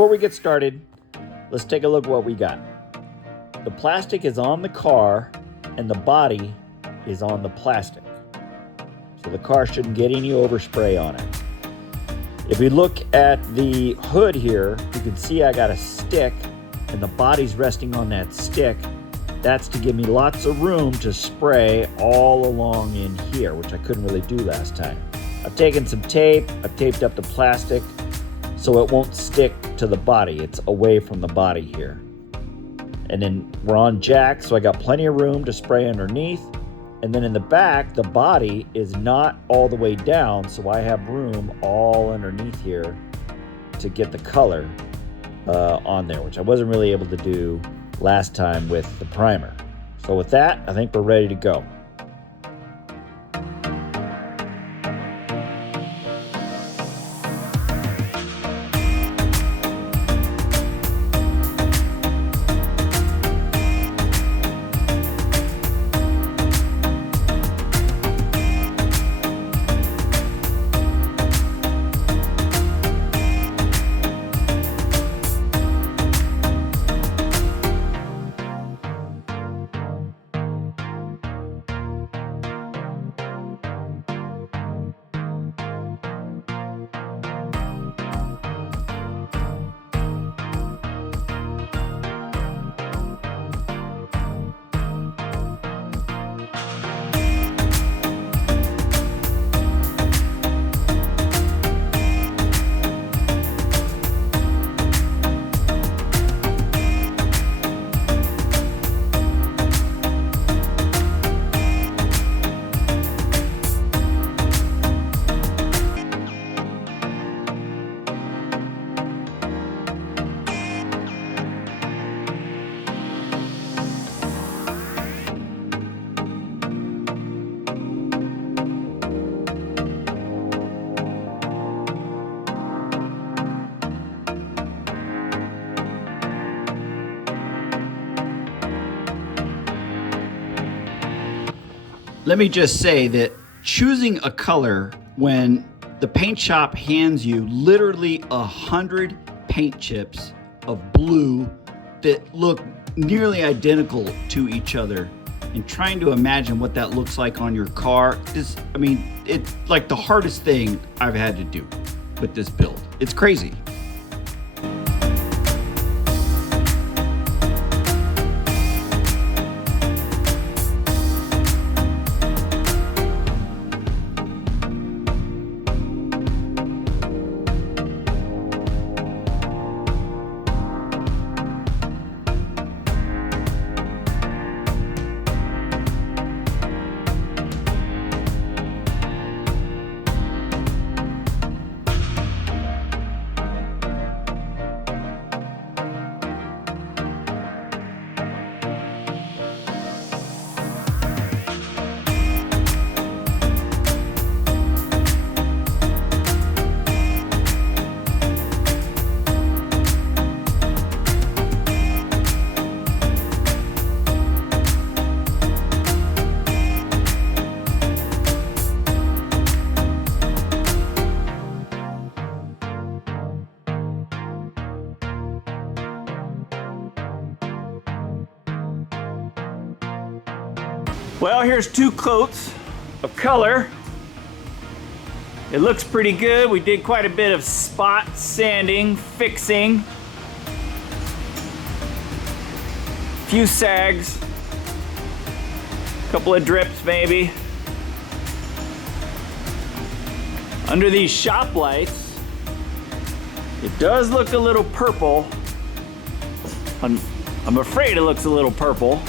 before we get started, let's take a look at what we got. The plastic is on the car and the body is on the plastic. So the car shouldn't get any overspray on it. If we look at the hood here, you can see I got a stick and the body's resting on that stick. That's to give me lots of room to spray all along in here, which I couldn't really do last time. I've taken some tape, I've taped up the plastic so it won't stick to the body. It's away from the body here. And then we're on jack, so I got plenty of room to spray underneath. And then in the back, the body is not all the way down, so I have room all underneath here to get the color on there, which I wasn't really able to do last time with the primer. So with that, I think we're ready to go. Let me just say that choosing a color when the paint shop hands you literally 100 paint chips of blue that look nearly identical to each other and trying to imagine what that looks like on your car is, it's like the hardest thing I've had to do with this build. It's crazy. Well, here's 2 coats of color. It looks pretty good. We did quite a bit of spot sanding, fixing. Few sags. Couple of drips maybe. Under these shop lights, it does look a little purple. I'm afraid it looks a little purple.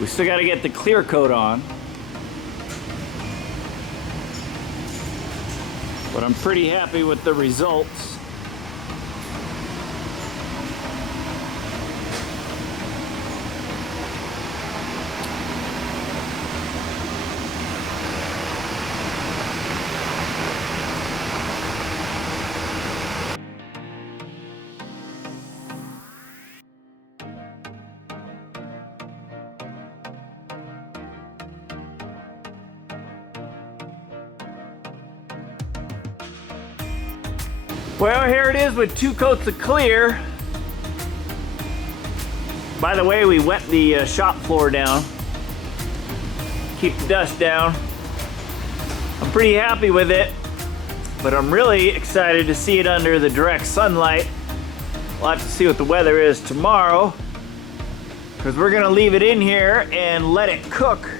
We still got to get the clear coat on. But I'm pretty happy with the results. Well, here it is with 2 coats of clear. By the way, we wet the shop floor down. Keep the dust down. I'm pretty happy with it, but I'm really excited to see it under the direct sunlight. We'll have to see what the weather is tomorrow, because we're gonna leave it in here and let it cook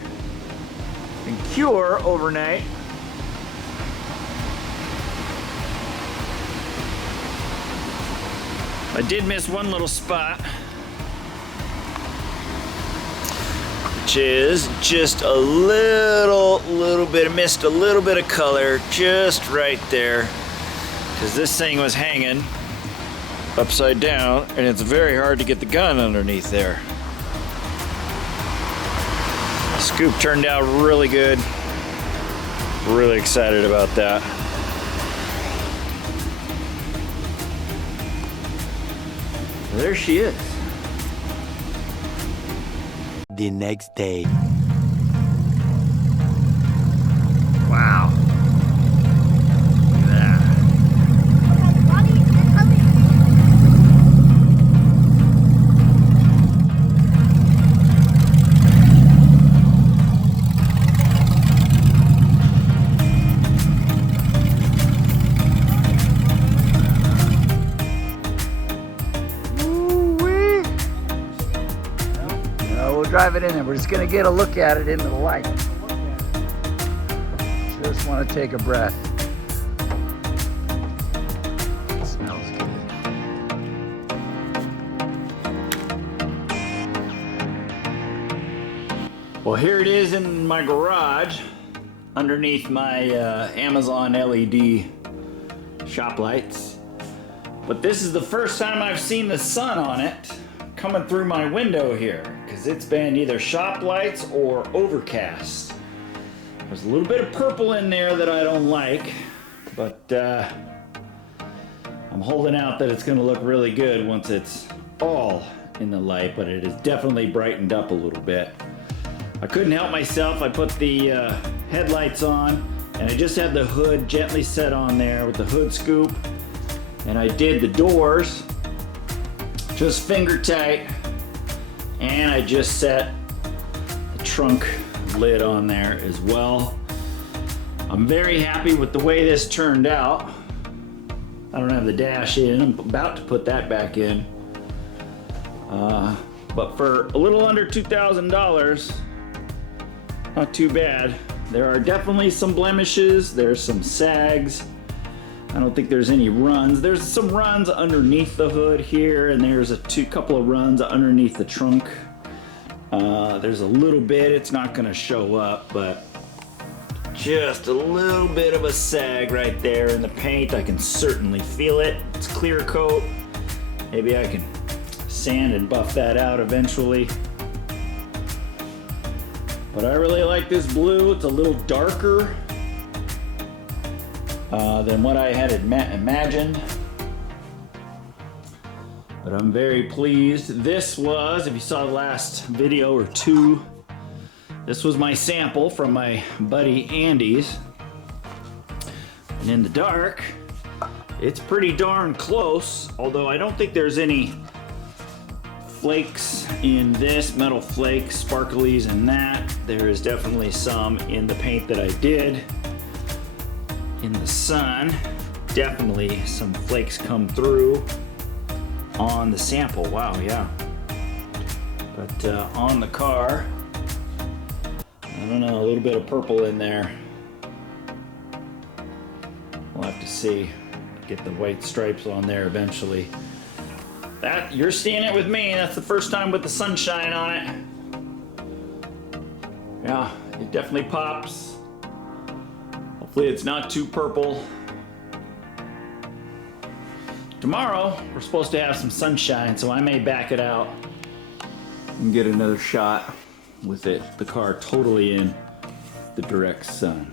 and cure overnight. I did miss one little spot, which is just a little bit, missed a little bit of color just right there, because this thing was hanging upside down and it's very hard to get the gun underneath there. The scoop turned out really good. Really excited about that. There she is. The next day. Wow. Look at that. We'll drive it in and we're just gonna get a look at it into the light. Just want to take a breath. It smells good. Well, here it is in my garage underneath my Amazon LED shop lights. But this is the first time I've seen the sun on it coming through my window here, because it's been either shop lights or overcast. There's a little bit of purple in there that I don't like, but I'm holding out that it's gonna look really good once it's all in the light, but it has definitely brightened up a little bit. I couldn't help myself. I put the headlights on and I just had the hood gently set on there with the hood scoop, and I did the doors just finger tight, and I just set the trunk lid on there as well. I'm very happy with the way this turned out. I don't have the dash in. I'm about to put that back in. But for a little under $2,000, not too bad. There are definitely some blemishes. There's some sags. I don't think there's any runs. There's some runs underneath the hood here, and there's a couple of runs underneath the trunk. There's a little bit, it's not gonna show up, but just a little bit of a sag right there in the paint. I can certainly feel it. It's clear coat. Maybe I can sand and buff that out eventually. But I really like this blue. It's a little darker than what I had imagined, but I'm very pleased. This was, if you saw the last video or two, this was my sample from my buddy Andy's, and in the dark it's pretty darn close, although I don't think there's any flakes in this, metal flakes, sparklies in that. There is definitely some in the paint that I did. In the sun, definitely some flakes come through on the sample. Wow, yeah. But on the car, I don't know, a little bit of purple in there. We'll have to see. Get the white stripes on there eventually. That, you're seeing it with me. That's the first time with the sunshine on it. Yeah, it definitely pops. Hopefully it's not too purple. Tomorrow, we're supposed to have some sunshine, so I may back it out and get another shot with it, the car totally in the direct sun.